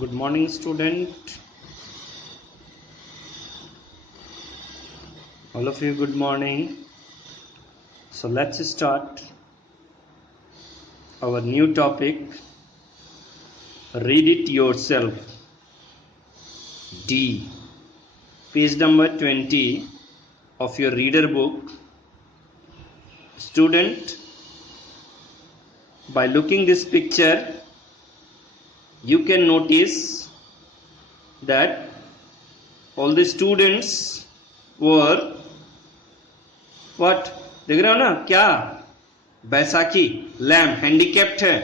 Good morning, student. All of you, good morning. So let's start our new topic. Read it yourself. D. Page number 20 of your reader book. Student, by looking this picture, you can notice that all the students were what? देख रहे हो ना क्या? Baisakhi lamp handicapped है,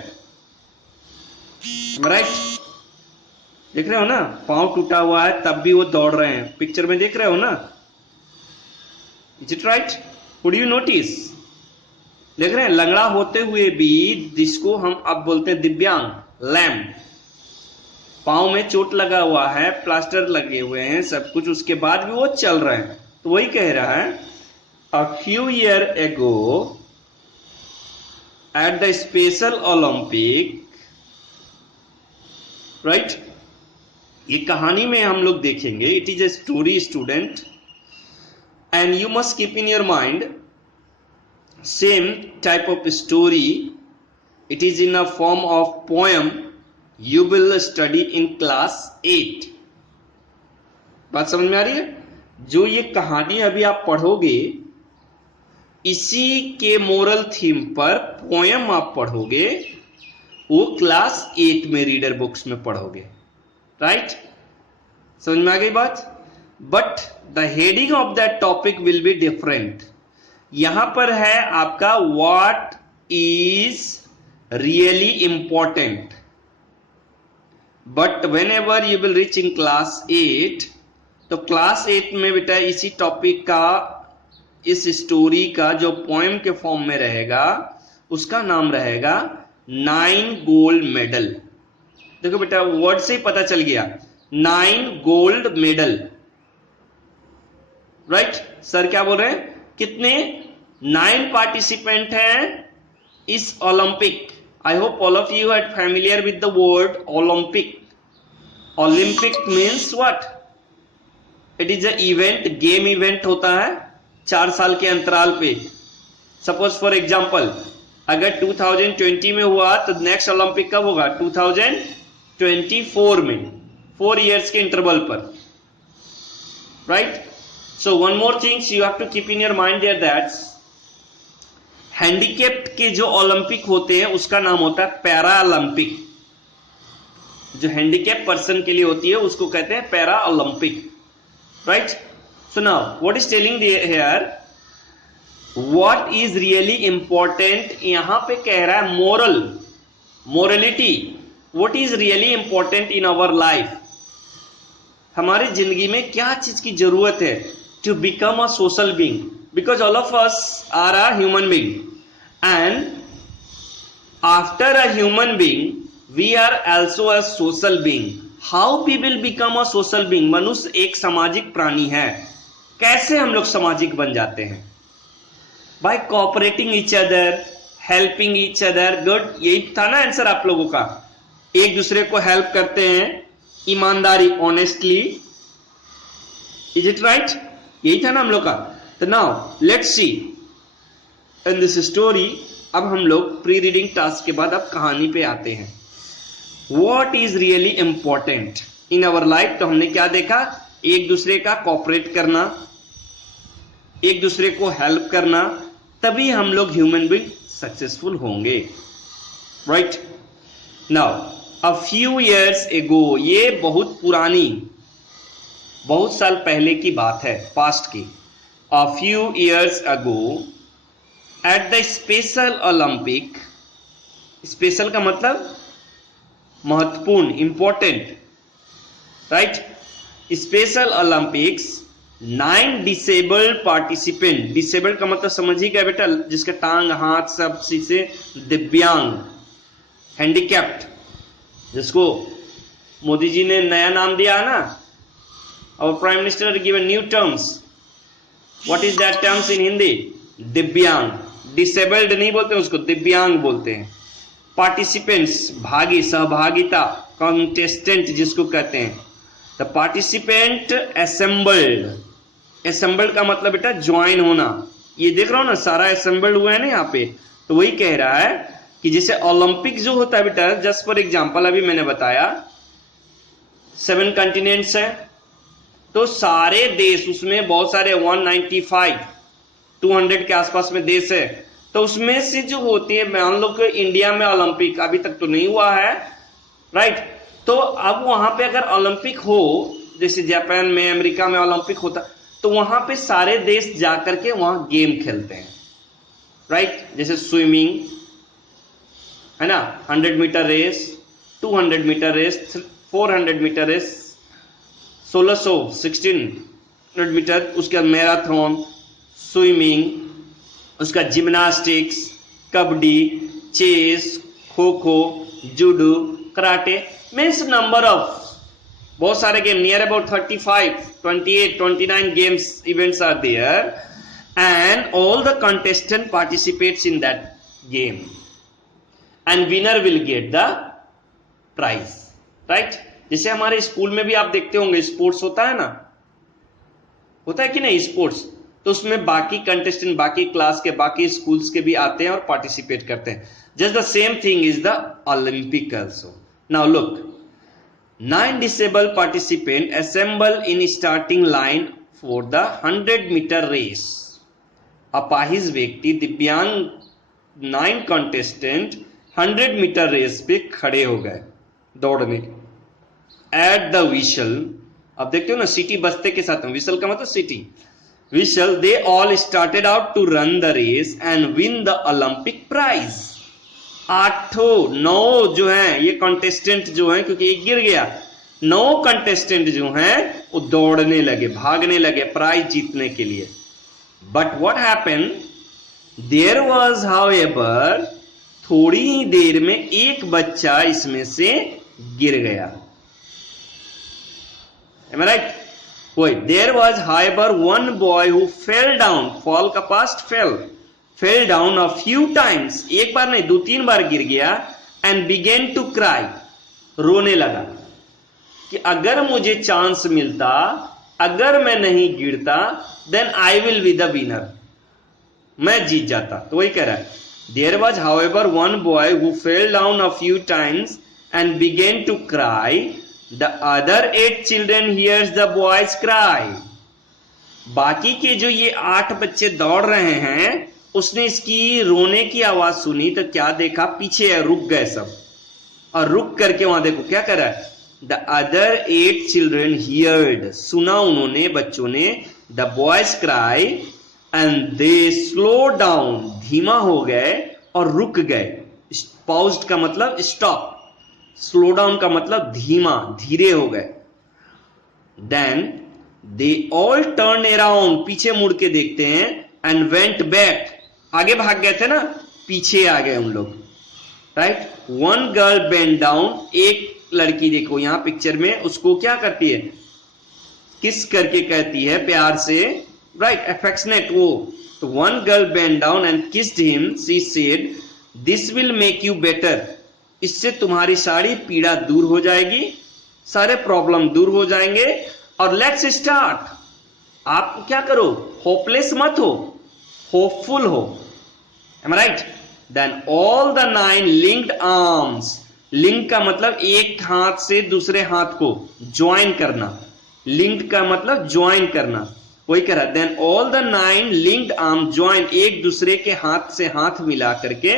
right? देख रहे हो ना, पांव टूटा हुआ है तब भी वो दौड़ रहे हैं. पिक्चर में देख रहे हो ना? Is it right? Would you notice? देख रहे हैं, लंगड़ा होते हुए भी, जिसको हम अब बोलते हैं दिव्यांग, लैम्प, पांव में चोट लगा हुआ है, प्लास्टर लगे हुए हैं, सब कुछ, उसके बाद भी वो चल रहे हैं. तो वही कह रहा है, a few year ago at the special Olympic, right? ये कहानी में हम लोग देखेंगे. It is a story, student, and you must keep in your mind same type of story. It is in a form of poem. You will study in class 8. बात समझ में आ रही है? जो ये कहानी अभी आप पढ़ोगे, इसी के मोरल थीम पर पोएम आप पढ़ोगे, वो क्लास 8 में रीडर बुक्स में पढ़ोगे, राइट? समझ में आ गई बात? But the heading of that topic will be different. यहां पर है आपका what is really important. But when ever you will reach in class 8, तो क्लास 8 में बेटा इसी टॉपिक का, इस स्टोरी का जो पोएम के फॉर्म में रहेगा, उसका नाम रहेगा 9 गोल्ड मेडल. देखो बेटा, वर्ड से ही पता चल गया, 9 गोल्ड मेडल, राइट? सर क्या बोल रहे हैं? कितने? 9 पार्टिसिपेंट हैं इस Olympic. I hope all of you are familiar with the word Olympic. Olympic means what? It is a event, game event होता है 4 साल के अंतराल पे. Suppose for example, अगर 2020 में हुआ तो नेक्स्ट ओलंपिक कब होगा? 2024 में, 4 years के इंटरवल पर, right? So one more thing you have to keep in your mind there, that handicapped के जो ओलंपिक होते हैं उसका नाम होता है पैरा ओलंपिक. जो हैंडीकैप पर्सन के लिए होती है उसको कहते हैं para Olympic, right? So now what is telling here, what is really important. यहां पे कह रहा है moral, morality. What is really important in our life. हमारी जिंदगी में क्या चीज की जरूरत है to become a social being. Because all of us are a human being, and after a human being we are also a social being. How we will become a social being? मनुष्य एक सामाजिक प्राणी है. कैसे हम लोग सामाजिक बन जाते हैं? By cooperating each other, helping each other. Good, यही था ना आंसर आप लोगों का. एक दूसरे को हेल्प करते हैं, ईमानदारी, ऑनेस्टली. Is it right? यही था ना हम लोग का. तो now let's see in this story. अब हम लोग प्री रीडिंग टास्क के बाद अब कहानी पे आते हैं. What is really important in our life. तो हमने क्या देखा? एक दूसरे का कोऑपरेट करना, एक दूसरे को हेल्प करना, तभी हम लोग ह्यूमन बीइंग सक्सेसफुल होंगे, right? Now a few years ago, ये बहुत पुरानी, बहुत साल पहले की बात है, पास्ट की. A few years ago, at the Special Olympic, special का मतलब महत्वपूर्ण, important, right? Special Olympics, 9 disabled participant. Disabled का मतलब समझ ही गया बेटा, जिसके टांग हाथ सब से दिव्यांग, हैंडीकैप्ड, जिसको मोदी जी ने नया नाम दिया है ना. और prime minister given new terms. What is that terms in Hindi? दिव्यांग. डिसेबल्ड नहीं बोलते उसको, दिव्यांग बोलते हैं. पार्टिसिपेंट्स, भागी, सहभागिता, कॉन्टेस्टेंट जिसको कहते हैं, द पार्टिसिपेंट असेंबल्ड, असेंबल्ड का मतलब बेटा ज्वाइन होना, ये देख रहा हो ना सारा असेंबल्ड हुआ है ना यहाँ पे, तो वही कह रहा है कि जैसे ओलंपिक जो होता है बेटा, जस्ट फॉर एग्जांपल अभी मैंने बताया 7 कॉन्टिनेंट्स है, तो सारे देश उसमें बहुत सारे 195 200 के आसपास में देश है, तो उसमें से जो होती है, मान लो कि इंडिया में ओलंपिक अभी तक तो नहीं हुआ है, राइट, तो अब वहां पे अगर ओलंपिक हो, जैसे जापान में अमेरिका में ओलंपिक होता, तो वहां पे सारे देश जाकर के वहां गेम खेलते हैं, राइट, जैसे स्विमिंग है ना, 100 metre race, 200 metre race, 400 metre race, 1600 metre, उसके बाद मैराथन, स्विमिंग, उसका gymnastics, kabaddi, chess, kho kho, judo, karate, means number of बहुत सारे game, near about 35, 28, 29 games events are there and all the contestant participates in that game and winner will get the prize, right. जैसे हमारे school में भी आप देखते होंगे स्पोर्ट्स होता है ना, होता है कि नहीं स्पोर्ट्स, तो उसमें बाकी कंटेस्टेंट बाकी क्लास के बाकी स्कूल्स के भी आते हैं और पार्टिसिपेट करते हैं। Just the same thing is the Olympic also. Now look, 9 disabled participants assemble in starting line for the 100 meter race. अपाहिज व्यक्ति दिव्यांग 9 कंटेस्टेंट 100 मीटर रेस पे खड़े हो गए दौड़ने। एट द विशल, अब देखते हो ना सिटी बजते के साथ, विशल का मतलब सिटी, whistle they all started out to run the race and win the Olympic prize. 9 जो है ये कंटेस्टेंट जो है, क्योंकि एक गिर गया, 9 कंटेस्टेंट जो हैं वो दौड़ने लगे, भागने लगे प्राइज जीतने के लिए। But what happened, there was however, थोड़ी ही देर में एक बच्चा इसमें से गिर गया। Am I right? Wait, there was however one boy who fell down, fall का past fell down a few times, एक बार नहीं 2-3 बार गिर गया, and began to cry, रोने लगा कि अगर मुझे चांस मिलता, अगर मैं नहीं गिरता, then I will be the winner, मैं जीत जाता। तो वही कह रहा है, there was however one boy who fell down a few times and began to cry, the other 8 children hears the boy's cry, बाकी के जो ये 8 बच्चे दौड़ रहे हैं, उसने इसकी रोने की आवाज सुनी तो क्या देखा, पीछे रुक गए सब, और रुक करके वहां देखो क्या कर रहा है, द अदर 8 चिल्ड्रन हियर्ड, सुना उन्होंने बच्चों ने, the boys cry and they slow down, धीमा हो गए और रुक गए। पाउज्ड का मतलब स्टॉप, स्लो डाउन का मतलब धीमा, धीरे हो गए। Then they all turn around, पीछे मुड़ के देखते हैं, एंड वेंट बैक, आगे भाग गए थे ना, पीछे आ गए उन लोग, right. One girl bend down, एक लड़की देखो यहां पिक्चर में, उसको क्या करती है, किस करके कहती है प्यार से, राइट, अफेक्शनेट वो। तो one girl bend down and kissed him, she said this will make you better, इससे तुम्हारी सारी पीड़ा दूर हो जाएगी, सारे प्रॉब्लम दूर हो जाएंगे, और लेट्स स्टार्ट। आप क्या करो, होपलेस मत हो, होपफुल हो। Am I right? Then all the 9 linked arms, link का मतलब एक हाथ से दूसरे हाथ को ज्वाइन करना, लिंक्ड का मतलब ज्वाइन करना, वही कह रहा। Then all the 9 linked arm join, एक दूसरे के हाथ से हाथ मिला करके,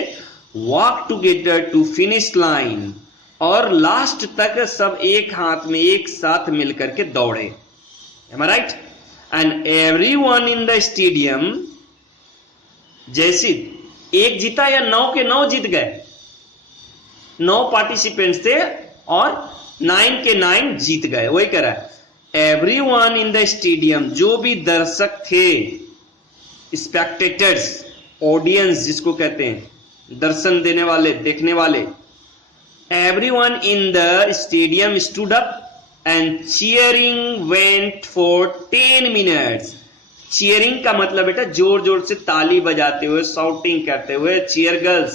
walk together to finish line, और लास्ट तक सब एक हाथ में एक साथ मिलकर के दौड़े। Am I right? And everyone in the stadium, जैसे एक जीता या 9 के 9 जीत गए, 9 पार्टिसिपेंट्स थे और 9 के 9 जीत गए, वही कह रहा है। एवरीवन इन द स्टेडियम, जो भी दर्शक थे, स्पेक्टेटर्स, ऑडियंस जिसको कहते हैं, दर्शन देने वाले, देखने वाले, everyone in the stadium stood up and cheering went for 10 minutes. Cheering का मतलब बेटा जोर जोर से ताली बजाते हुए, शाउटिंग करते हुए, चीयर गर्ल्स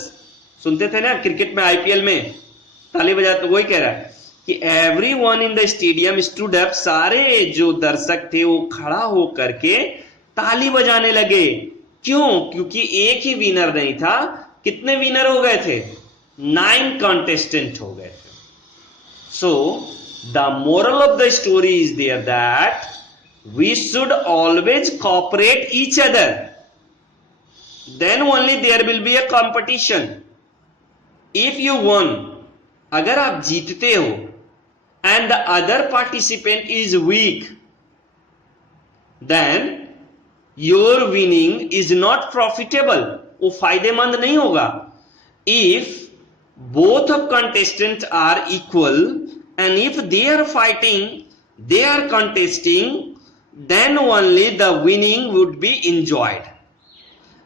सुनते थे ना क्रिकेट में, आईपीएल में ताली बजाते, वही कह रहा है। कि everyone in the stadium stood up, सारे जो दर्शक थे वो खड़ा होकर के ताली बजाने लगे। क्यों? क्योंकि एक ही विनर नहीं था, कितने विनर हो गए थे? 9 कंटेस्टेंट हो गए थे। So the moral of the story is there that we should always cooperate each other, then only there will be a competition. If you won, अगर आप जीतते हो and the other participant is weak, then your winning is not profitable, वो फायदेमंद नहीं होगा। If both of contestants are equal and if they are fighting, they are contesting, then only the winning would be enjoyed.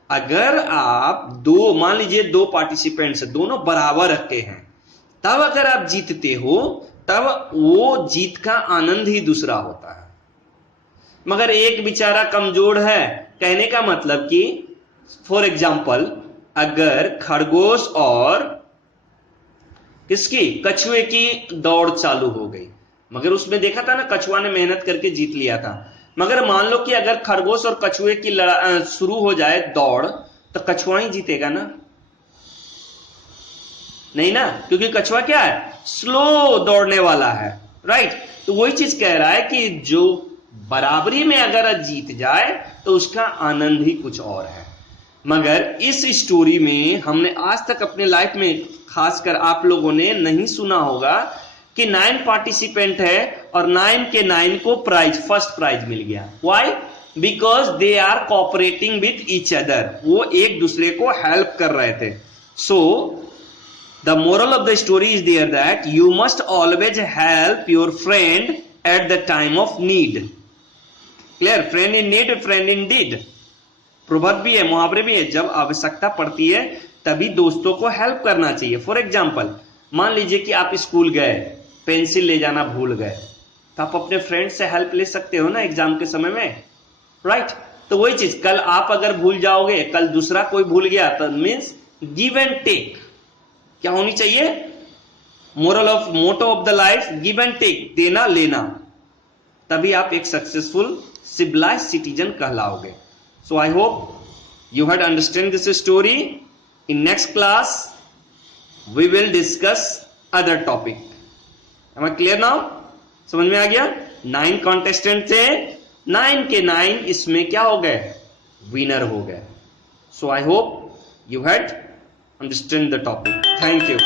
अगर आप दो, मान लीजिए 2 participants दोनों बराबर रखते हैं, तब अगर आप जीतते हो तब वो जीत का आनंद ही दूसरा होता है। मगर एक बेचारा कमजोर है, कहने का मतलब कि फॉर एग्जाम्पल अगर खरगोश और किसकी, कछुए की दौड़ चालू हो गई, मगर उसमें देखा था ना कछुआ ने मेहनत करके जीत लिया था। मगर मान लो कि अगर खरगोश और कछुए की शुरू हो जाए दौड़, तो कछुआ ही जीतेगा ना? नहीं ना, क्योंकि कछुआ क्या है, स्लो दौड़ने वाला है, राइट। तो वही चीज कह रहा है कि जो बराबरी में अगर जीत जाए तो उसका आनंद ही कुछ और है। मगर इस स्टोरी में हमने आज तक अपने लाइफ में, खासकर आप लोगों ने नहीं सुना होगा कि 9 पार्टिसिपेंट है और 9 के 9 को प्राइज, फर्स्ट प्राइज मिल गया। Why? Because they are cooperating with each other, वो एक दूसरे को हेल्प कर रहे थे। So the moral of the story is there that you must always help your friend at the time of need. Clear? Friend in need, friend in deed. Proverb भी है, मुहावरे भी है, जब आवश्यकता पड़ती है तभी दोस्तों को हेल्प करना चाहिए। फॉर एग्जाम्पल, मान लीजिए कि आप स्कूल गए, पेंसिल ले जाना भूल गए, तो आप अपने फ्रेंड से हेल्प ले सकते हो ना एग्जाम के समय में, राइट। तो वही चीज, कल आप अगर भूल जाओगे, कल दूसरा कोई भूल गया, तो मीन्स गिव एंड टेक। क्या होनी चाहिए? Moral of, motto of the life, give and take, देना लेना, तभी आप एक सक्सेसफुल सिविलाइज्ड सिटीजन कहलाओगे। So I hope you had understand this story. In next class, we will discuss other topic. Am I clear now? समझ में आ गया? 9 contestant थे, 9 के 9 इसमें क्या हो गए? Winner हो गए। So I hope you had understand the topic. Thank you.